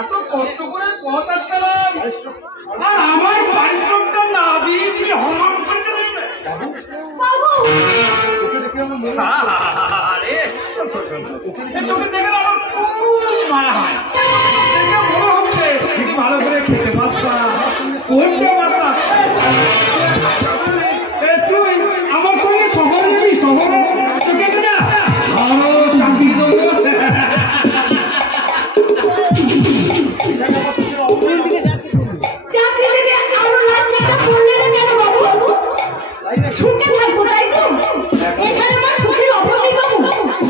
এত কষ্ট করে পথ আটকালাম, আর আমার পারিশ্রমটা না দিয়ে তুমি হরমাম করতে পারবে? তোকে দেখে আমার খুব মায়া হয়। মনে হচ্ছে ভালো করে খেতে পারতাম, করতে পারতাম। তুই আমার সঙ্গে শহরে যাবি, শহরে তোকে তো না আরো চাকরি দেবো। সুখে থাকবো তাই তো? এখানে আমার সুখের অভাব নেই বাবু,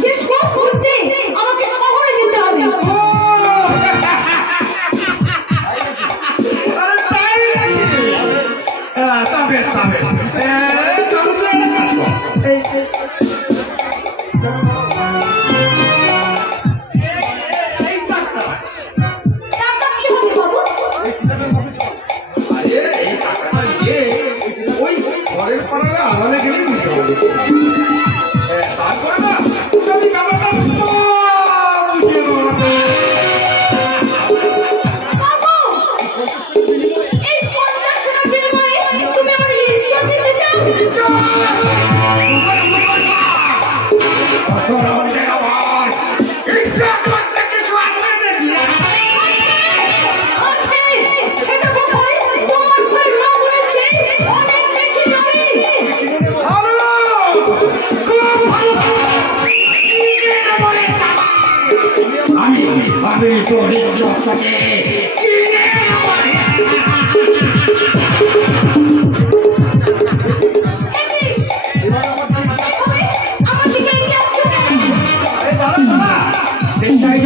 যে সুখ খুঁজতে আমাকে শহরে যেতে হবে।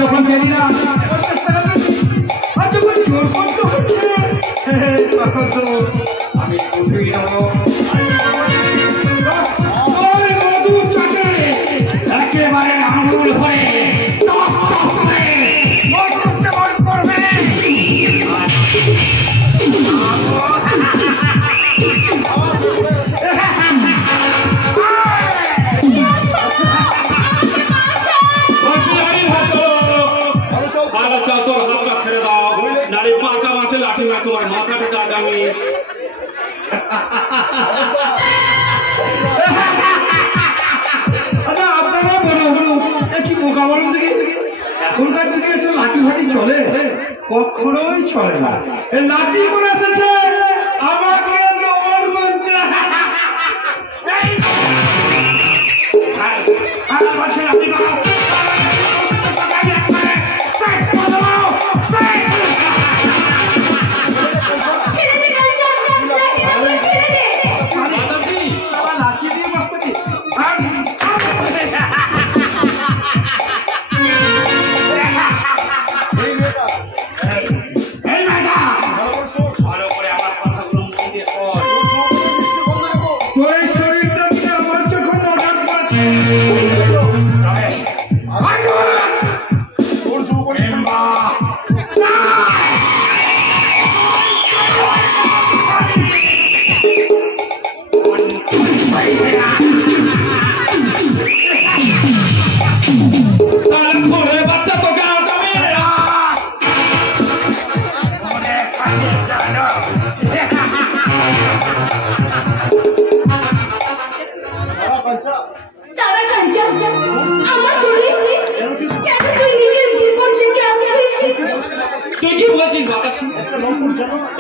যখন জানি না যখন জোর করতে হচ্ছে তখন তো আমি মধুর চাটে একেবারে আঙুল ভরে করবে। তোমার মাথাটা আগামী আপনারা বলো কি বোকা বলুন থেকে এখনকার দিকে এসে লাঠি ফাটি চলে? কখনোই চলে না। লাঠি করে এসেছে আমাকে দমন করতে।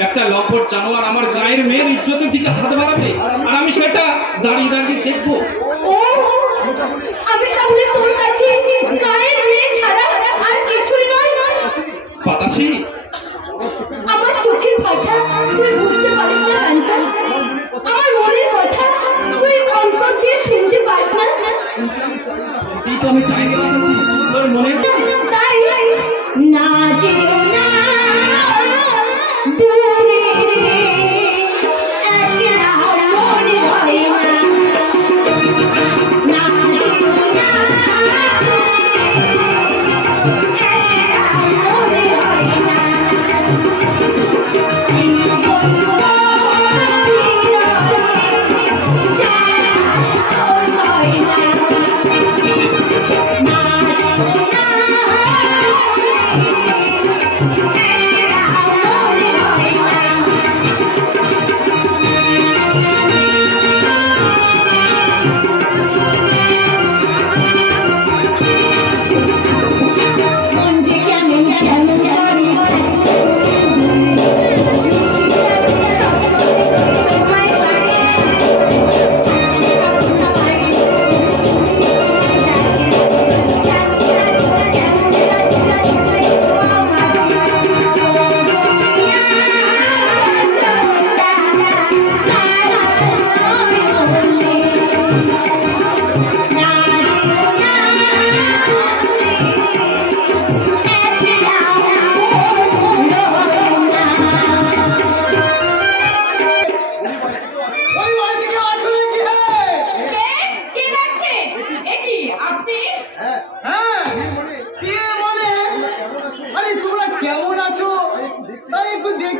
একটা লম্পট জানোয়ার আমার গায়ের মেয়ের ইজ্জতের দিকে হাত বাড়াবে, আর আমি সেটা দাঁড়িয়ে দাঁড়িয়ে দেখবো? আমি তাহলে তোর কাছে গায়ের মেয়ে ছাড়া আর কিছুই নয়। বাতাসি, আমার চোখের ভাষা তুই বুঝতে পারিস না কাঞ্চন, আমার মনের কথা তুই অন্তর দিয়ে শুনতে পারিস না। আমি চাই না তোর মনে তাই না যেও না দূরে একলা মনে হয় না, না যেও না একলা মনে হয় না।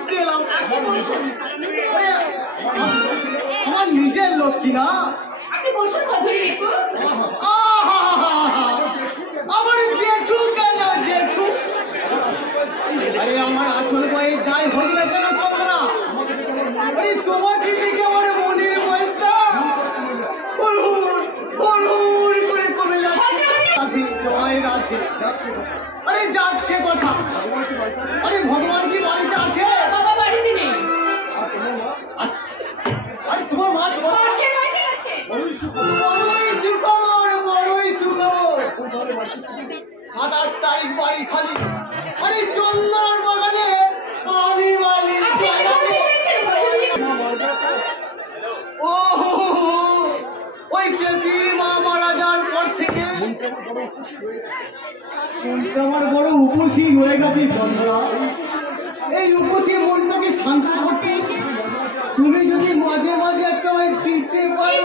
ঘুরতে এলাম। আমার নিজের লক্ষ্মী না। আপনি বসুন মজুরি একটু। আমার জেঠু কেন জেঠু? আরে আমার আসল বয়ে যাই হোক না কেন চন্দ্রা, আরে তোমাকে দেখে আমার মনের বয়সটা করে কমে যাচ্ছে। রাধে জয় রাধে। আরে যাক সে কথা। আরে ভগবান কি বাড়িতে আছে? বাবা বাড়িতে নেই। আরে তোমার মা পাশের বাড়িতে গেছে। বড়ই সুখবর। 27 তারিখ বাড়ি খালি। আরে চন্দ্রার বাগানে আমি মালিক। আপনি কি বলতে চাইছেন বলুন? ও ওই টেপি মা মারা যাওয়ার পর থেকে মনটা আমার বড় উপসী হয়ে গেছে চন্দ্রা। এই উপসী মনটাকে শান্ত করতে তুমি যদি মাঝে মাঝে একটা দিতে পারো,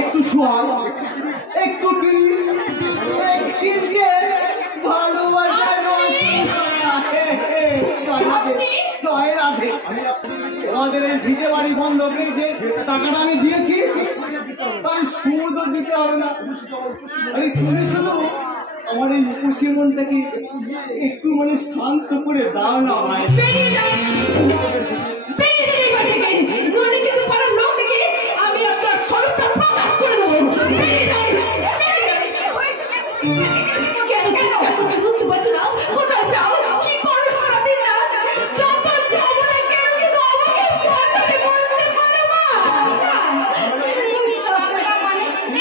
একটু সোয়াল, একটু পিড়ি, একদিনকে ভালোবাসার জয় রাধে। আমাদের এই ভিটে বাড়ি বন্ধকের যে টাকাটা আমি দিয়েছি তার সুদও দিতে হবে না। আরে তুমি শুধু আমার এই উপসী মনটাকে একটু মানে শান্ত করে দাও না ভাই। বেরিয়ে যান। বেরিয়ে যান এই বাড়ি থেকে। নইলে কিন্তু পাড়ার লোক দেখে আমি আপনার স্বরূপটা প্রকাশ করে দেবো। বেরিয়ে যান। কেন কিছু বুঝতে পারছো না? কোথায় যাও? কি করো সারাদিন না? যত যাবো না কেন শুধু আমাকে বলতে বলতে পারো না?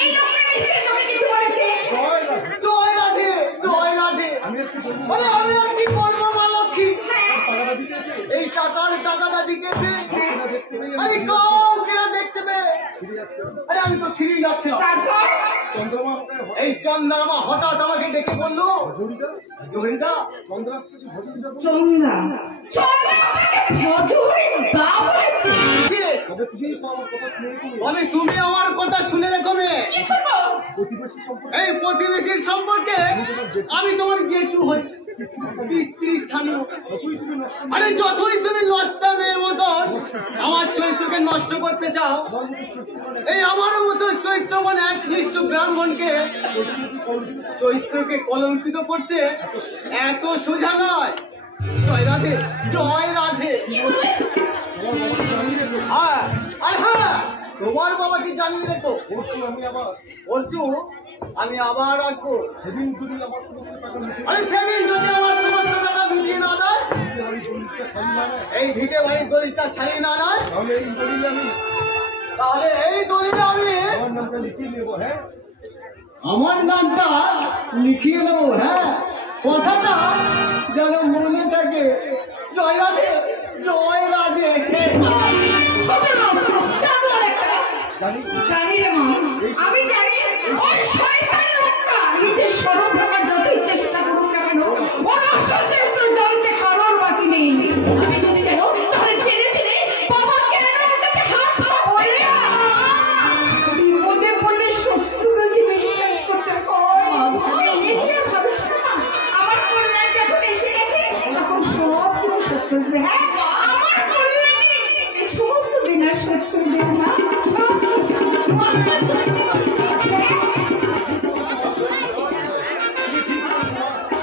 এই লোকটা নিশ্চয়ই তোকে কিছু বলেছে। জয় রাধে জয় রাধে। আরে আমি আর কি করবো মা লক্ষ্মী? এই টাকাটা দিতেছে। আরে কাউকে না দেখতে পেয়ে আরে আমি তো ফিরে যাচ্ছিলাম। তারপর এই চন্দ্রমা হঠাৎ আমাকে ডেকে বললো, জহরিদা চন্দ্রা আপনাকে ভজুরের দা বলেছে। বলে তুমি আমার কথা শুনে রেখো মেয়ে। কি শুনবো? এই প্রতিবেশীর সম্পর্কে আমি তোমার জেঠু হই, পিতৃস্থানীয়। আরে যতই তুমি নষ্ট মেয়ের মতন আমার চরিত্রকে নষ্ট করতে চাও, এই আমার মতো চরিত্রবান এক খ্রিস্ট ব্রাহ্মণকে চরিত্রকে কলঙ্কিত করতে এত সোজা নয়। জয় রাধে জয় রাধে। হ্যাঁ আর হ্যাঁ, তোমার বাবা কি জানিয়ে রেখো, পরশু আমি আবার আসবো। আরে সেদিন যদি আমার সমস্ত টাকা মিটিয়ে না দেয়, এই ভিটে বাড়ির দলিলটা ছাড়িয়ে না নেয়, তাহলে এই দলিলে আমি আমার নামটা লিখিয়ে নেবো। হ্যাঁ, কথাটা যেন মনে থাকে। জয় রাধে জয় রাধে। ছোট লোক, জানোয়ার একটা। জানি রে মা, আমি জানি ওই শয়তান লোকটা নিজের স্বরূপ রাখার যতই চেষ্টা করুক না কেন, ওর আসল চরিত্র জানতে কারোর বাকি নেই। আমি যদি জানো তাহলে জেনে শুনে বাবা কেন ওর কাছে হাত পা ওরে বিপদে পড়লে শত্রুকে যে বিশ্বাস করতে হয়। আমার কল্যাণ যখন এসে গেছে তখন সব কিছু শোধ করবে। হ্যাঁ, আমার কল্যাণে এই সমস্ত বিনাশ শোধ করে দেবে না।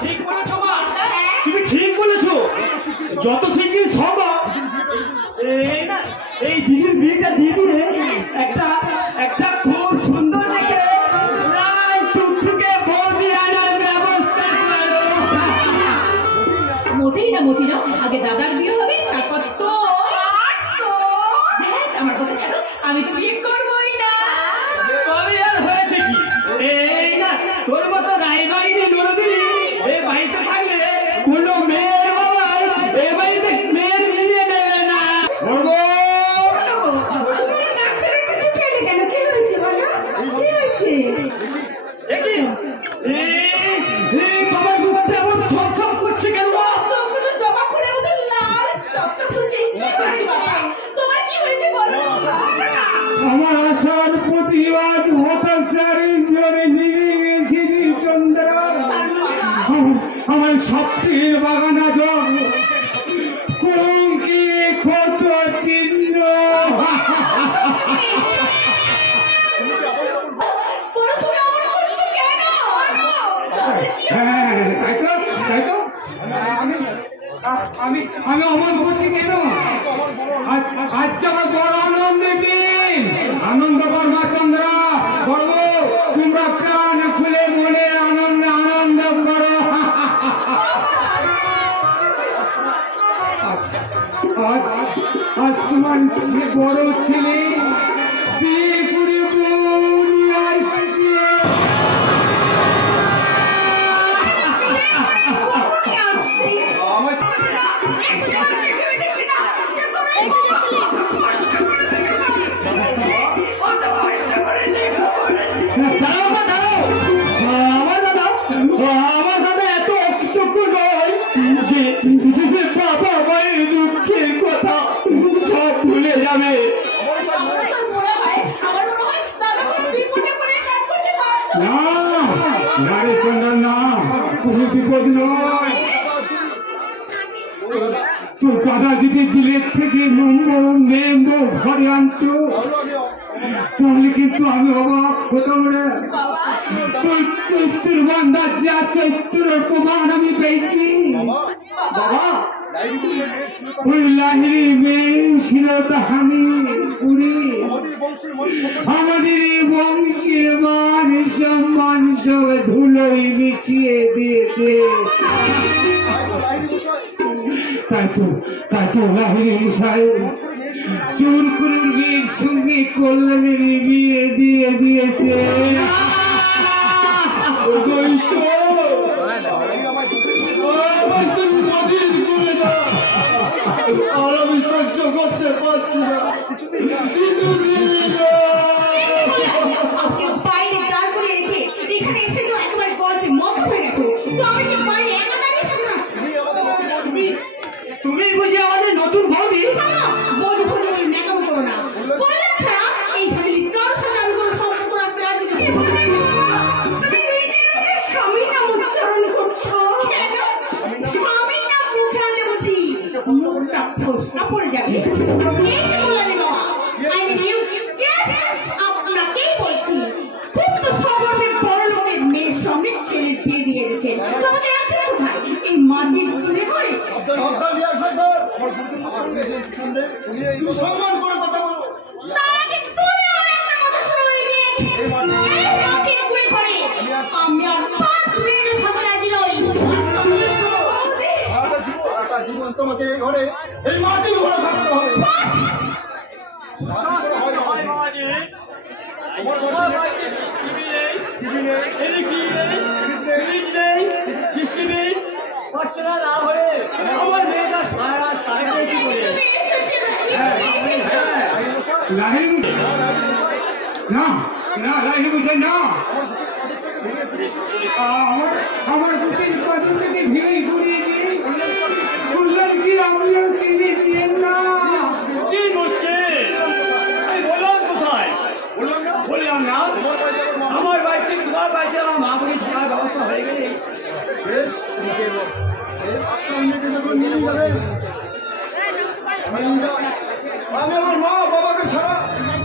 ঠিক বলেছো মা, তুমি ঠিক বলেছো। যত শিগগির সম্ভব এই দিদির বিয়েটা দিয়ে দিয়ে একটা খুব সুন্দর দেখে লাল টুকটুকে বৌদি আনার ব্যবস্থা করো। মোটেই না মোটেই না, আগে দাদার বিয়ে হবে তারপর তো আমার কথা ছাড়ো, আমি তো বিয়ে করবোই না। তবে আর হয়েছে কি, এই না তোর মতো রায়বাড়িতে নরদিনী এ বাড়িতে থাকলে কোনো মেয়ের বাবা এ বাড়িতে মেয়ের বিয়ে দেবে না। কেন কি হয়েছে বলো, কি হয়েছে? বাবার মুখটা এমন থপথপ করছে কেন? চোখ দুটো জবা ফুলের মতো লাল টকটক করছে। কি হয়েছে বাবা, তোমার কি হয়েছে বলো? আমার আশার প্রতিবাদ হতাশার জোরে নিয়ে গেছি চন্দ্র। আমার সবটির বাগান আমি আমি অমন করছি কেন? আচ্ছা আমার বড় আনন্দের দিন, আনন্দ করবা চন্দ্রা করব, তোমরা প্রাণ খুলে মনে আনন্দ আনন্দ করো। আজ তোমার বড় ছেলে বিয়ে করে বউ নিয়ে আসছে। আমার দাদা এত অকৃতজ্ঞ নয় যে বাবা মায়ের দুঃখের কথা সব ভুলে যাবে। না রে চন্দন, না, কোনো বিপদ নয়। তোর দাদা যদি বিলেত থেকে নেমবো ঘরে আনতো তাহলে কিন্তু আমি অবাক হতাম রে। তোর চৈত্রের বান্ধার যা চৈত্রের প্রমাণ আমি পেয়েছি বাবা। ওই লাহিরি মেয়ে ছিল আমি পুরী, আমাদের এই বংশের মান সম্মান সব ধুলোই মিশিয়ে দিয়েছে। তাই তো লাহিরি মশাই চোর করে মেয়ের সঙ্গে কল্যাণের বিয়ে দিয়ে দিয়েছে। আর আমি সহ্য করতে পারছি না। বাইরে দাঁড় করে রেখে এখানে এসে তো একেবারে গল্পে মগ্ন হয়ে গেছো। তো আমি কি বাইরে একা দাঁড়িয়ে থাকবো না? তুমি বুঝি আমাদের নতুন বৌদি? বৌদি বৌদি বলে ন্যাকামো করো না। বললাম ছাড়া এই ফ্যামিলির কারোর সাথে আমি কোনো সম্পর্ক রাখতে রাজি নই। তুমি নিজের মুখে স্বামীর নাম উচ্চারণ করছো কেন? স্বামীর নাম মুখে আনলে বুঝি মুখটা ফসকা পড়ে যাবে। এই যে বললেন বাবা, আই মিন ইউ, আপনাকেই বলছি। খুব তো সগর্বের বড় লোকের মেয়ের সঙ্গে ছেলের বিয়ে দিয়ে গেছেন। তোমাকে রাখবেন কোথায়? এই মাটির কুলে ঘরে? সম্মান করে কথা বলো। তার আগে তুমি আর একটা কথা শোনো ইডিয়েট। এই মাটির কুলে ঘরে আমি আর 5 মিনিটও থাকতে রাজি নই। সারাটা জীবন তোমাকে এই ঘরে, এই মাটির ঘরে থাকতে হবে। তুমি এসেছো লাহিরি না, না লাহিরি মশাই না, আমার বুকের কদম থেকে ভিড়ে ঘুরিয়ে দিয়ে বললেন কি আমিও কিনে দিয়েন না। কি মুশকিল? আমি বললাম কোথায়? বললাম না আমার বাড়িতে তোমার বাড়িতে আমার মা বলি থাকার ব্যবস্থা হয়ে গেলে আমি আমার মা বাবাকে ছাড়া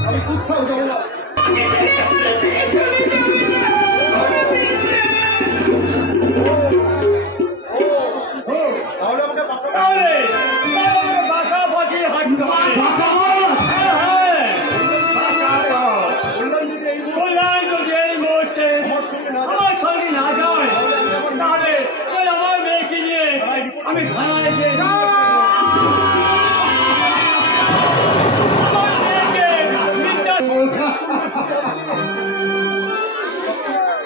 আমি কোথাও যাবো না। তাহলে আমাকে বাঁকা বাঁকিয়ে হাঁটতে হবে। বললাম যদি এই মুহূর্তে আমার সঙ্গে না যায় তাহলে আমার মেয়েকে নিয়ে আমি থানায় গিয়ে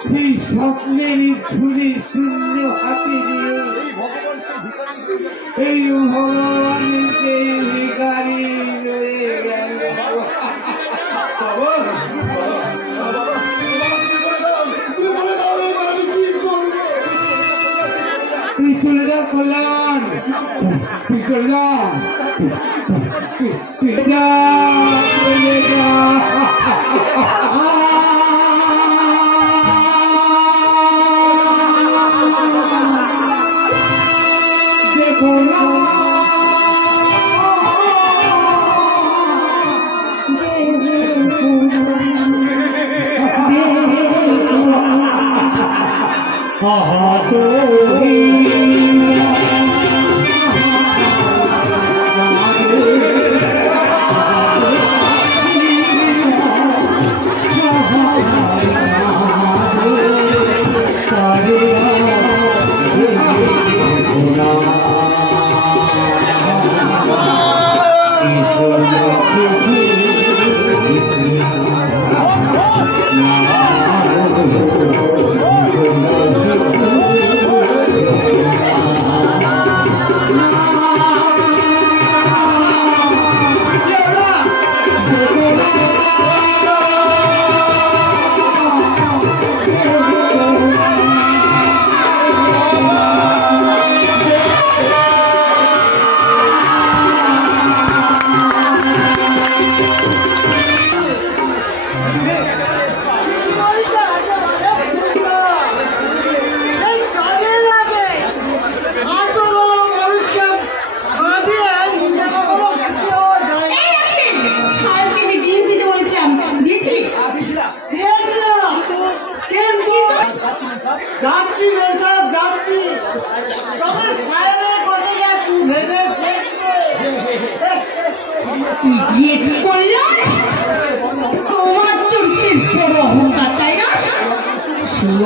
সেই স্বপ্নের ঝুড়ি শূন্য হাতে নিয়ে এই ভগবানের সেই ভিখারি রয়ে গেল। তুই চলে যা কল্যাণ, তুই চলে যা, তুই যা, চলে যা। দেখো না আহা তো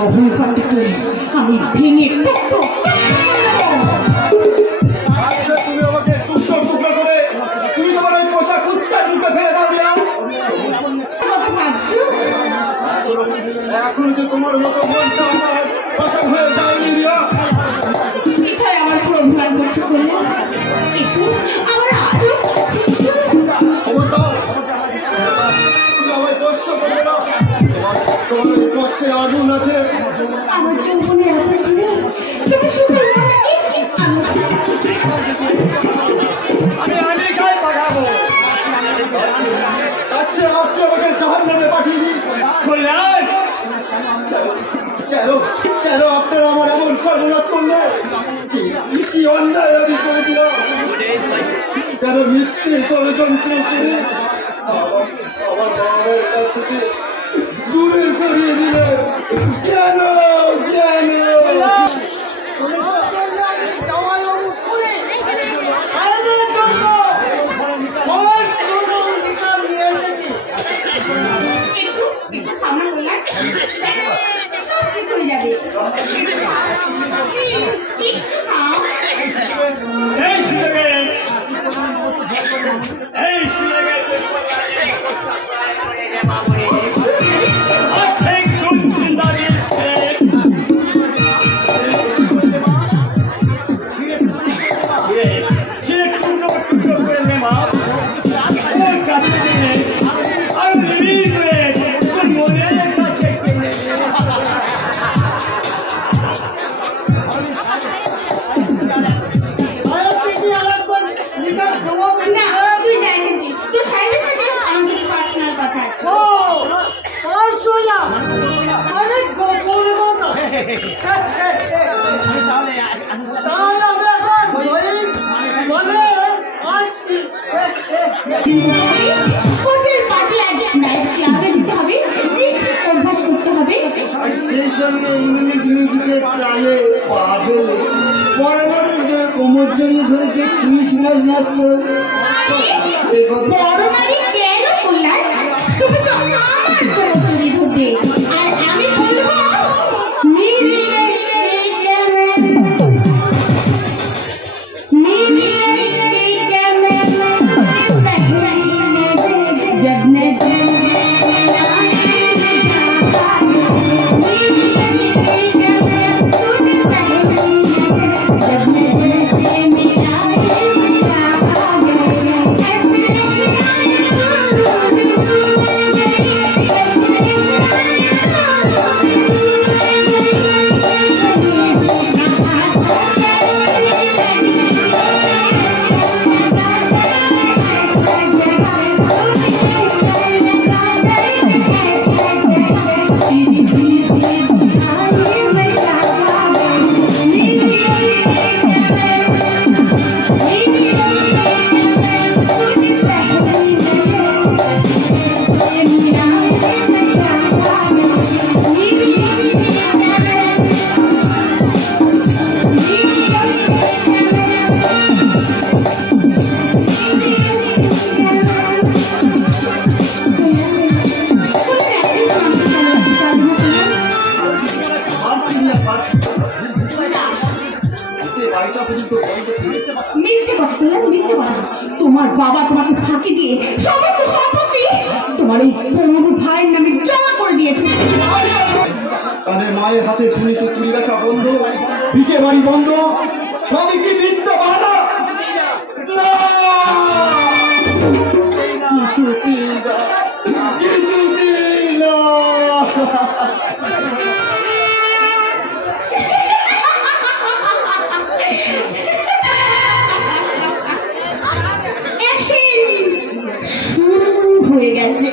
অহংকারটাকে আমি ভেঙে টুকরো আচ্ছা তুমি আমাকে টুকরো টুকরো করে তুমি তোমার ওই পোশাক কুত্তার মুখে ফেলে দাও রিয়া। কথা ভাবছো? এখন যে তোমার মতো মনটা আমার পোশাক হয়ে যায়নি রিয়া। এটাই আমার পুরো অভিমান করছে করলে এসো আমার আরো কাছে এসো। খবরদার, তুমি আমায় স্পর্শ করবে না। তোমার ওই স্পর্শে আগুন আছে। আমার যৌবনে আগুন ছিল কিন্তু শুধু আমি কাল পাঠাবো। আচ্ছা আপনি আমাকে জাহান্নামে পাঠিয়ে দিন। কল্যাণ, কেন কেন আপনারা আমার এমন সর্বনাশ করলো? কি অন্যায় আমি করেছিলাম? কেন মিথ্যে ষড়যন্ত্র করে আমার বাবার কাছ থেকে দূরে সরিয়ে দিলে? কেন কেন? একটু ভাবনা করলাম সব ঠিক হয়ে যাবে। একটু খাও। এই শুনে গেলেন, এই শুনে গেলেন। অর্ধেক দুধ দাঁড়িয়েছে। যে টুকরো টুকরো করে নেওয়া ওর কাছে দিলে আর মিলিয়ে করে তোর মনের কাছে কেনে না তুই যাই কিন্তু তোর সাহেবের সাথে আমার কিছু পার্সোনাল কথা আছে। হোটেল পার্টি আর নাইট ক্লাবে যেতে হবে, স্ট্রিক্ট অভ্যাস করতে হবে। সেই সঙ্গে ইংলিশ মিউজিকের তালে পা ফেলে পরবর্তী যে কোমর জড়িয়ে ধরেছে ক্রিসমাস নাচলো। বড় বাড়ি কেন করলাম? তুমি তো আমার কোমর জড়িয়ে ধরবে আর আমি বলবো जब ने মিথ্যে কথা বললাম, মিথ্যে কথা। তোমার বাবা তোমাকে ফাঁকি দিয়ে সমস্ত সম্পত্তি তোমার এই বড় ভাইয়ের নামে জমা করে দিয়েছে। তাদের মায়ের হাতে শুনেছে চুরি গাছা বন্ধ, ভিটে বাড়ি বন্ধ, সবই কি মিথ্যা বাহানা? না! কিছুতেই না, কিছুতেই না। শুরু হয়ে গেছে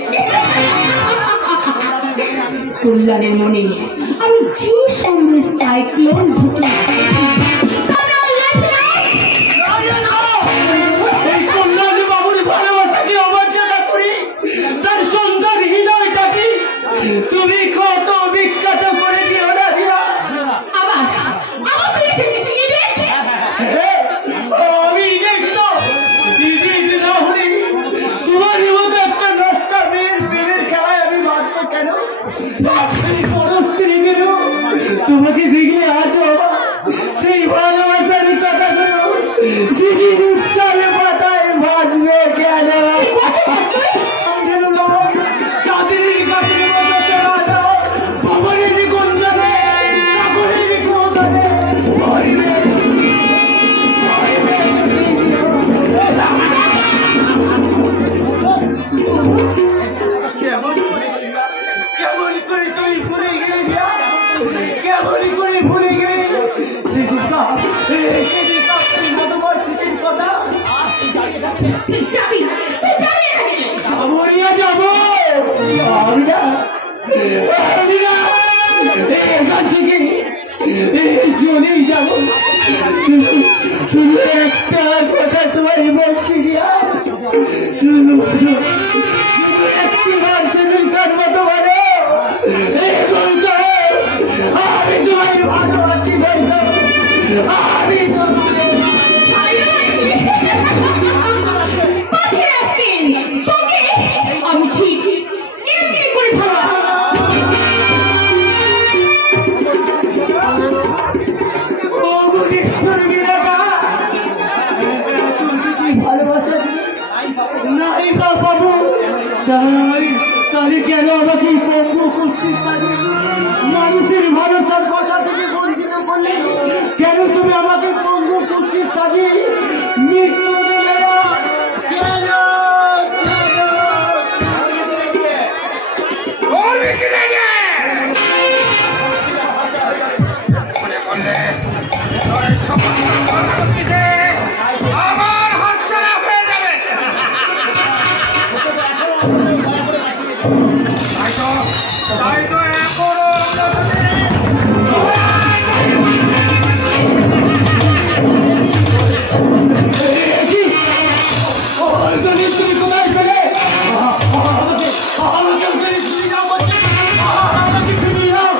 কল্যাণের মনে আমি যে সঙ্গে সাইক্লোন ঢুকি এই কল্যাণ বাবুর ভালোবাসাকে অবজ্ঞা করি, তার সন্তান হৃদয়টাকে তুমি কত বিখ্যাত করে দিও না দিয়া। আবার আবার তুই এসেছিস ইডিয়েট। আমি দেখতো ইডিয়েট না হলে তোমার মতো একটা নষ্ট মেয়ের প্রেমের খেলায় আমি বাঁধবো কেন? পরস্ত্রী কেন তুই যাবি না, তুই যাবি এখানে। যাবো রিয়া যাবো, আমি না এখান থেকে চলে যাবো। শুধু একটা কথা তোমায় বলছি রিয়া, শুধু একটি বার সেদিন কার মতো বলো আমি তোমায় ভালোবাসি, আমি তোমায় পাশে রাখতেন তোকে আমি ঠিক এমনি করে ভালোবাসা নাই বা বাবু, তাহলে কেন আমাকে পঙ্গু করছিস? মানুষের ভালোবাসার কথা থেকে বঞ্চিত করলে কেন তুমি আমাকে পঙ্গু করছিস? সাজি মৃত্যু দিলে না কেন? আমার হাতছাড়া হয়ে যাবে। তাই তো এখনো তুমি কোথায় পেলে? আমাকে ফিরিয়ে দাও বলছি, আমাকে ফিরিয়ে দাও।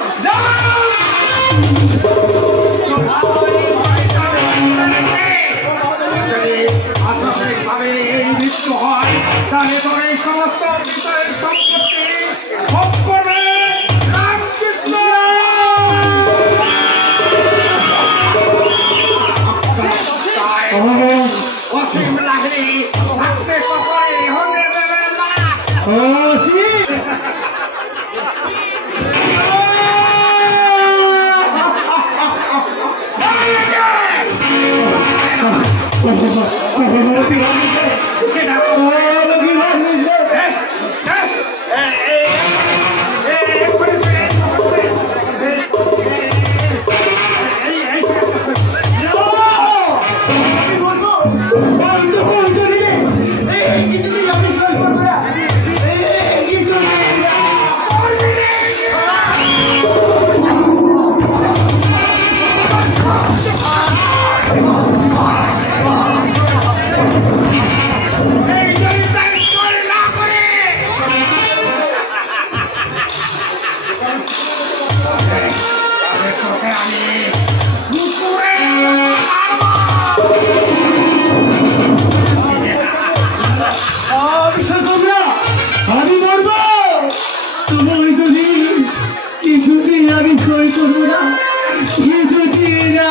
আসামিকভাবে এই মৃত্যু হয়, তাহলে তোর এই সমস্ত সম্পত্তি ভোগ করবে রামকৃষ্ণ। অসীম লাগলে থাকতে কখনই হতে দেবে না। আমি মরবো, তোমার যদি কিছুদিন আমি সই করবো না, কিছুদিন না।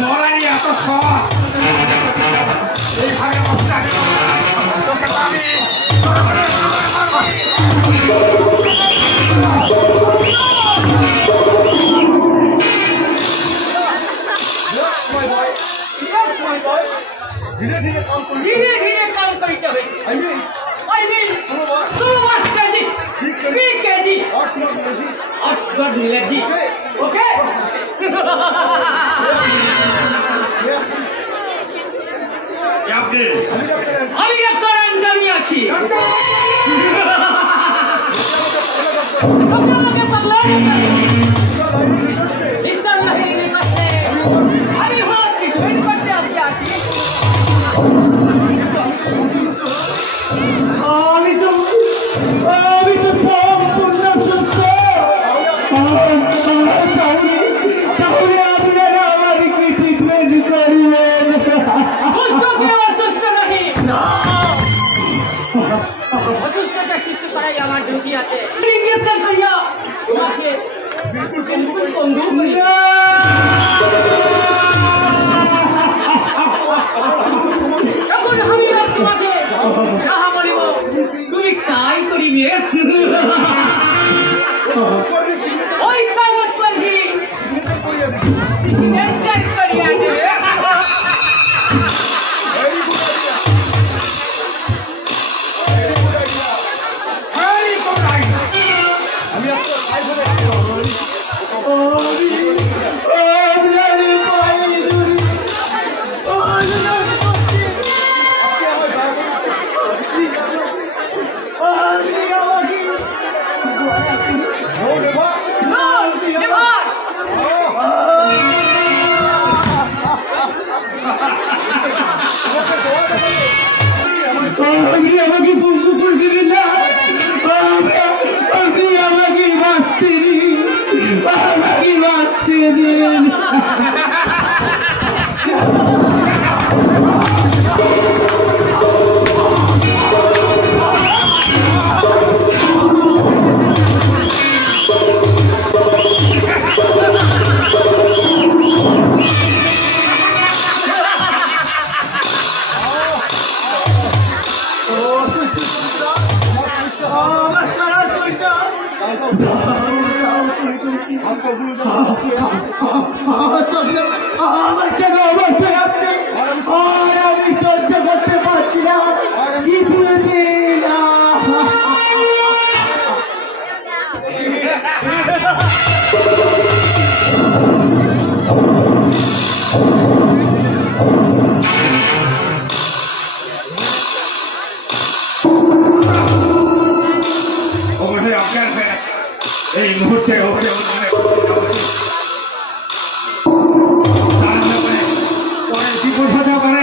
মরারি এত সৎ এইভাবে তোকে আমি ধীরে ধীরে কাম করতে হবে। I mean, so much kg, 3 kg, 8 minute, okay? আমি ডাক্তার আঞ্জানি আছি। আমাকে পাগলা ইস্তার नहीं निकलते, আমি হাত ট্রিটমেন্ট করতে আছি। আমি তো সম্পূর্ণ সুস্থ। তাহলে আপনারা আমাকে ট্রিটমেন্ট করবেন। সুস্থ কেউ অসুস্থ নহি, অসুস্থতা সুস্থ করাই আমার ডিউটি আছে। ইঞ্জেকশন করিয়া তোমাকে বিলকুল বন্ধু করি। এখন আমি তোমাকে যাহা বলিব তুমি তাই করিবে। ওই কাগজ পড়বি, সিগনেচার করিয়া দেবে। আমি আমাকে পঙ্গু করে দিবেন না। আপনি আমাকে বাঁচতে দিন, আমাকে বাঁচতে দিন। আমি সহ্য করতে পারছি না, কিছুতে না। অবশ্যই অজ্ঞান হয়ে গেছে এই মুহূর্তে। ওকে বিপদ হতে পারে।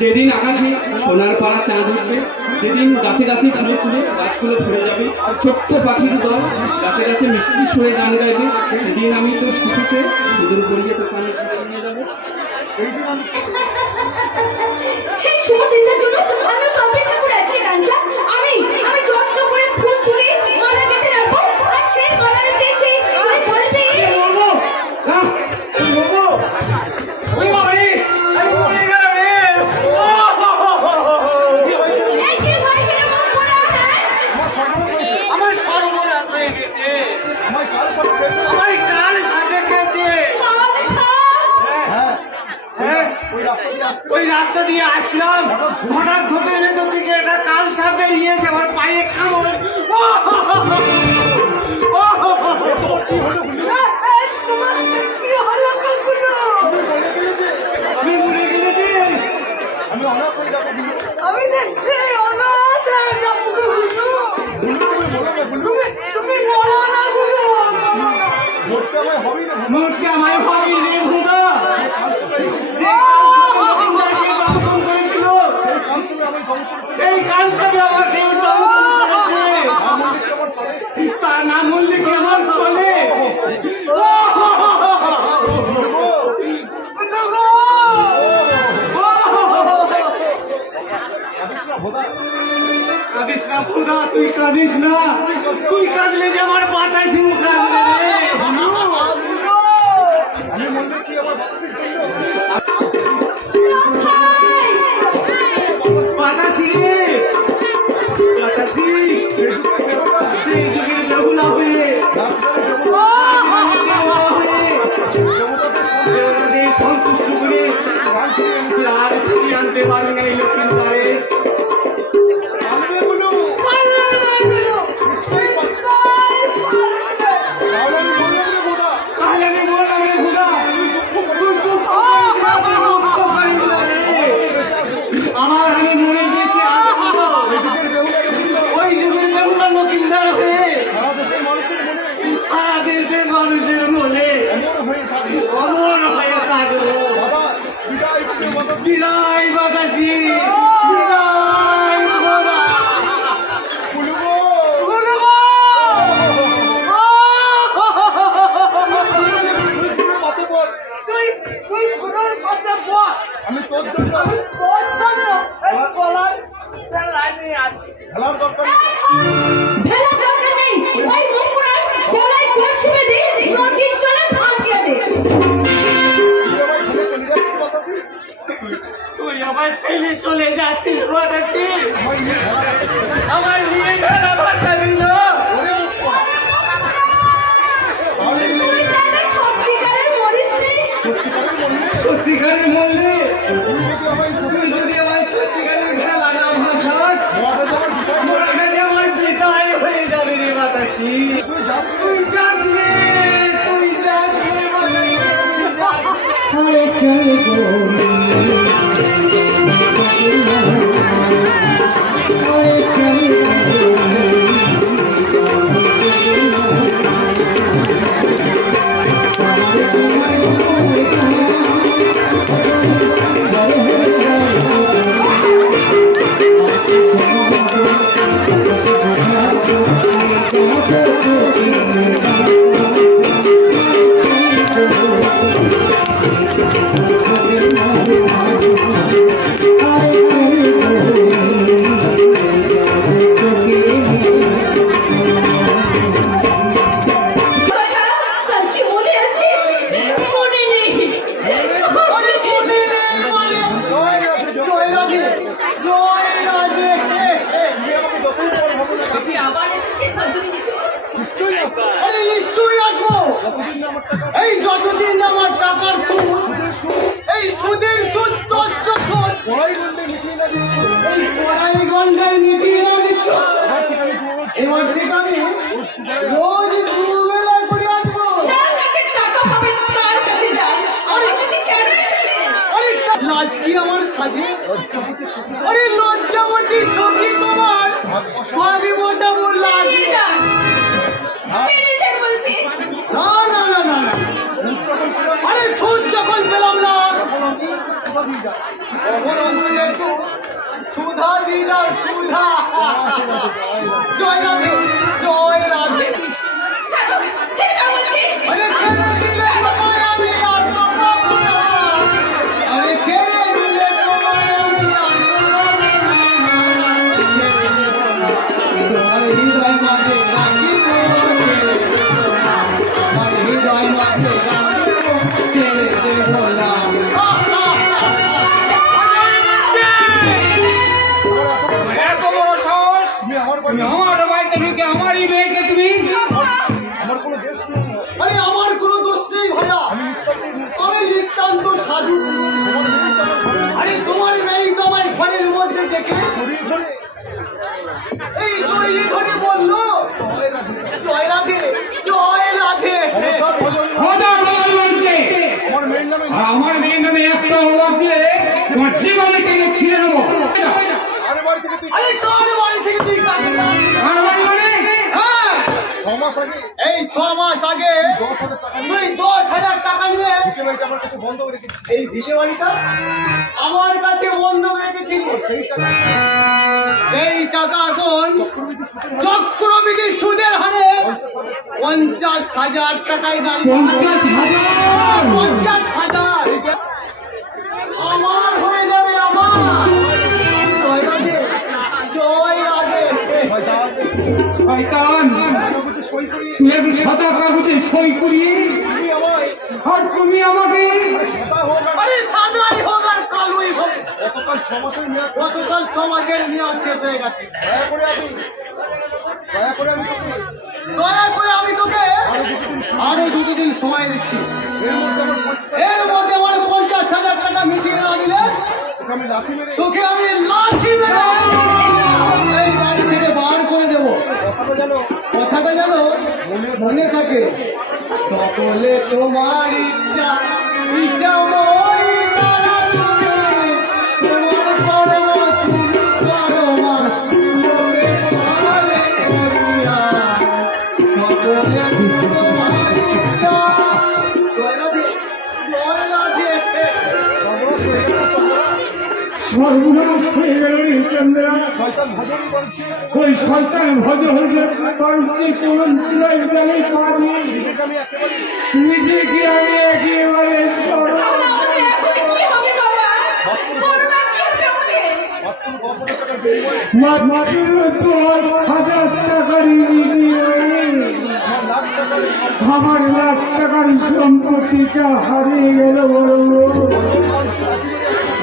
যেদিন আকাশে সোনার পাড়া চাঁদ উঠবে, যেদিন গাছে গাছে ফুলে ফুলে গাছগুলো ভরে যাবে, ছোট্ট পাখির দল গাছে গাছে মিষ্টি সুরে গান গাইবে, সেদিন আমি তোর শিশুকে সিঁদুর পরিয়ে তোকে আমি নিয়ে যাবো। সেই শুভ দিনটার জন্য আমি তো অপেক্ষা করে আছি কাঞ্চা। আমি যত্ন করে ফুল তুলে মালা গেঁথে রাখবো, আর সেই মালা রেখে সেই বলবে আমার সর্বনাশ হয়ে গেছে, আমার কাল সাপে খেয়েছে। ওই রাস্তা দিয়ে আসছিলাম, হঠাৎ ধোপের ভেতর থেকে একটা কাল সাপ বেরিয়েছে, আমার পায়ে কামড়। আমি মরে গেলেছি, আমি দেখছি অনাথ হয়ে যাবো। তুমি বলো না, মরতে আমায় হবি রে ভুদা। সেই কালসাপে আমাকে তার নাম বললে কি আমার চলে? কাঁদিস না ভুদা, তুই কাঁদিস না, তুই কাঁদলে যে আমার বাতাই সিং কাঁদবে রে। বাতাসি রে, বাতাসি সেই যুগের বেহুলা হয়ে সন্তুষ্ট করে আর ফিরিয়ে আনতে পারবি না এই লক্ষ্মীর দ্বারে। তাহলে আমি বললাম রে ভুদা, আমার আমি মরে গেছি ওই যুগের বেহুলা লক্ষ্মীদার হয়ে সারা দেশের মানুষের মনে অমর হয়ে থাকবো। বিদায় বাতাসি, বিদায় বাবা। আমি তোর জন্য খেলার দরকার নেই, ওই মুকুড়ার গলায় কষি বেঁধে নদীর জলে ভাসিয়ে দে। তুই আমার ফেলে চলে যাচ্ছিস বাতাসি, আমার নিয়ে খেলা ভাসাবি না। তুই তাহলে সত্যিকারের মরিস নি? সত্যিকারের মরলে তুই যদি আমার সত্যিকারের খেলা না ভাসাস, মরটা যে আমার বিদায় হয়ে যাবে রে বাতাসি। তুই যাস রে, তুই যাস রে তার কি মনে আছে? মনে নেই। জয় রাধে, জয় রাধে। আপনি আবার এসেছেন খজুরি কিছু? আরে নিশ্চয়ই আসবো। এই যতদিন আমার টাকার সুদ, এই সুদের সুদ দশ সুদ, এই পড়াই গন্ডায় মিটিয়ে না দিচ্ছ, এবার থেকে আমি রোজ দুবেলা করে আসবো। যার কাছে টাকা পাবেন তার কাছে যান, আমার কাছে কেন এসেছেন? আরে লাজ কি আমার সাজে? আরে লজ্জাবতী সঙ্গী তোমার ভাবি বসাবো লাগে। বেরিয়ে যান, বেরিয়ে যান বলছি। না না না না না, আরে সুদ যখন পেলাম না তখন অন্তত একটু সুধা দিলাম, সুধা। জয় রাধে, জয় রাধে। ছাড়ো, ছেড়ে দাও বলছি। আরে ছেড়ে দিলে তোমায় আমি আর তো পাবো না। দেখে এই জড়িয়ে ধরে বললো জয় রাধে জয় রাধে। আমার মেয়ের নামে একটা অভাব দিলে তোমার জীবনে কেন ছিঁড়ে নেবো। আরে কার বাড়ি থেকে তুই কাকে আর বাড়ি মানে এই 6 মাস আগে তুই 10,000 টাকা নিয়ে এই ভিটে বাড়িটা আমার কাছে বন্ধক রেখেছিস। সেই টাকা এখন চক্রবৃদ্ধি সুদের হারে 50,000 টাকায় দাঁড়িয়ে 50,000 আমার হয়ে যাবে আমার। জয় রাধে জয় রাধে। শয়তান তুই একটু সাদা কাগজে সই করিয়ে আর তুমি আমাকে আরে সাদাই হোক আর কালোই হোক গতকাল 6 মাসের মেয়াদ শেষ হয়ে গেছে। দয়া করে আমি তোকে আরো 2 দিন সময় দিচ্ছি। এর মধ্যে আমার 50,000 টাকা মিশিয়ে না দিলে তোকে আমি লাঠি মেরে এই বাড়ি থেকে বার করে দেবো। কথাটা জানো মনে থাকে। সকলে তোমার ইচ্ছা ইচ্ছা মই তারা তুমি তোমার পরম তুমি পরমা লোকে তোমারে করিয়া সকলে তোমার ইচ্ছা। জয় রাধে জয় রাধে। সর্বনাশ হয়ে গেল রে চন্দ্রা। ওই শয়তান ভজ হয়ে পারছে কোন চুলাই জানি পাবি নিজেকে আমি একেবারে আমাদের এখন কি হবে বাবা? বলো না কি হবে আমাদের? মাত্র 10,000 টাকার বিনিময়ে আমার লাখ টাকার সম্পত্তিটা হারিয়ে গেল। বড়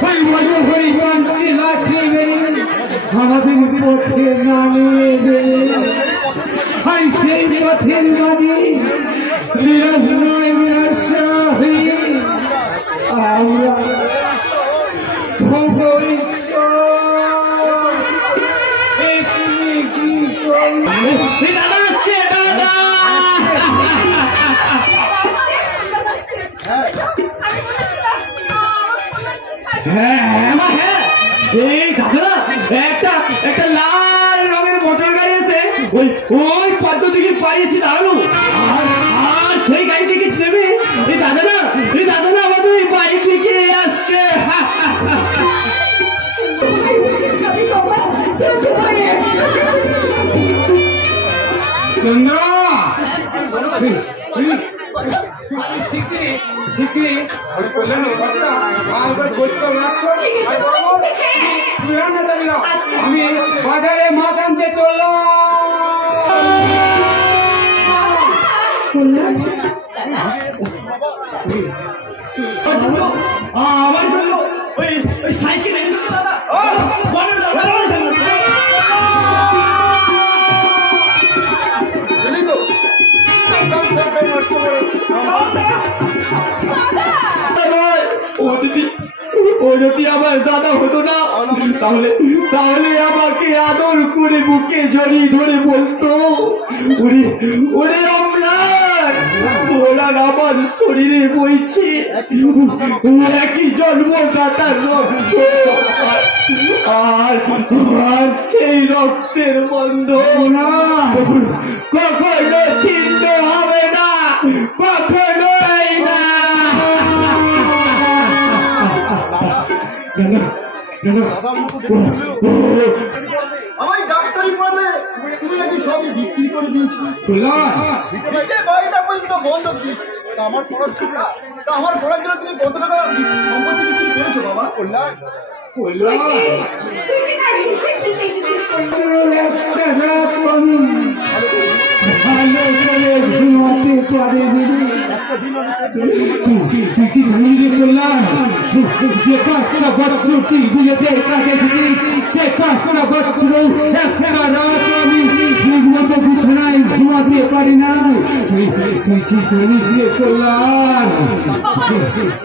ওই মজা হয়ে বাঁচছে লাঠি মেরে আমাদের পথে নামিয়ে দেবে। আর সেই পথের মাঝে নিরাশ নয় নিরাশা হয়ে আমরা দাদা আসছে দাদা। হ্যাঁ এই দাদা একটা লাল রঙের মোটর গাড়ি আছে ওই পদ্ধতিকে পাইয়েছি দাঁড়ানো আর সেই গাড়ি থেকে নেবে এই দাদা না আমাদের ওই বাড়ি থেকে আসছে। চন্দ্র শিখি আমি বাজারে মাছ আনতে চললাম। আমার জন্য ওই সাইকেল এনে দিতে দাদা। ও যদি আমার দাদা হতো না তাহলে আমাকে আদর করে বুকে জড়িয়ে ধরে বলতো ওরে অম্লান তোরা আমার শরীরে বইছে একই জন্মদাতার রক্ত আর সেই রক্তের বন্ধন কখনো ছিন্ন হবে না, কখনোই না। আমার ডাক্তারি পড়াতে তুমি নাকি সবই বিক্রি করে দিয়েছি। বাড়িটা পর্যন্ত বন্ধ দিয়েছি। আমার পড়ার জন্য তুমি কত টাকা সম্পত্তি বিক্রি করেছো বাবা? কল্যাণ তুই কি জানিস যে 5টা বছর তুই বুঝে সে 5টা বছর একটা রাত আমি ঠিক মতো বিছানায় ঘুমাতে পারি না। তুই কি জানিস রে কল্যাণ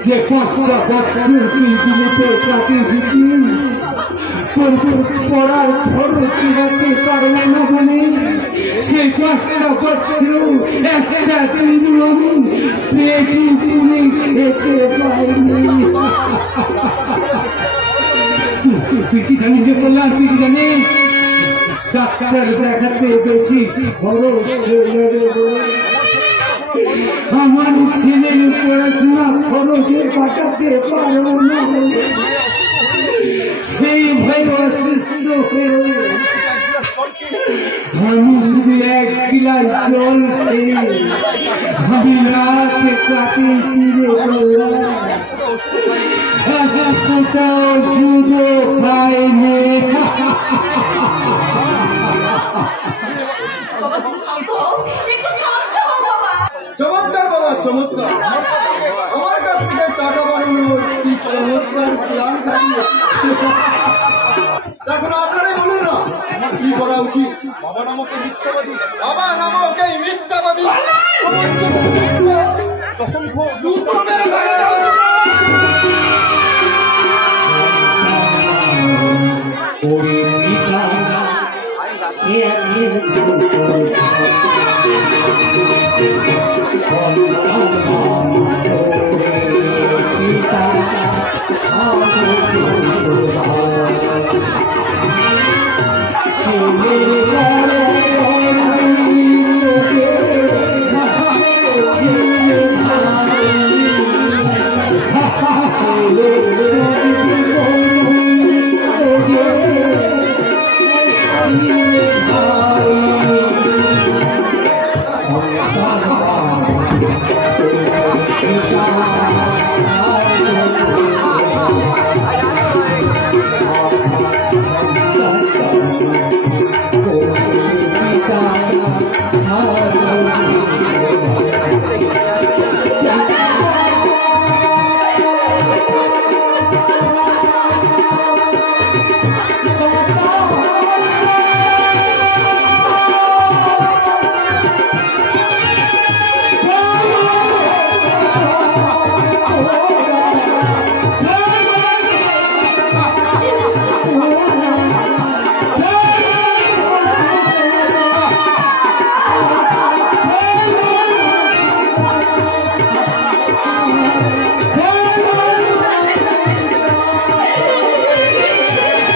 যে 5টা বছর তুই বুঝে কাটিয়েছিস তোর পড়ার খরচ রাখতে পারবে না বলে সে কষ্ট করছিল একটা দিন পেটি পুনে খেতে পাইনি। তুই কি জানিস রে বললাম, তুই কি জানিস ডাক্তার দেখাতে বেশি খরচ হয়ে যাবে। আমার ছেলের পড়াশোনা খরচে পাঠাতে পারবো না, সেই ভয় অসুস্থ হয়ে আমি শুধু 1 গ্লাস জল খেয়ে আমি রাত কাটে চিড়ে করলাম, কোথাও জুতো খাইনি। চমৎকার বাবা, চমৎকার। আমার কাছ থেকে টাকা বানানোর কি চমৎকার প্ল্যান খাটিয়েছে। এখন আপনারাই বলুন না আমার কি করা উচিত। বাবা নামক এই মিথ্যাবাদী, বাবা নামক এই মিথ্যাবাদী জুতো মেরে ফেলে দাও। Yeah.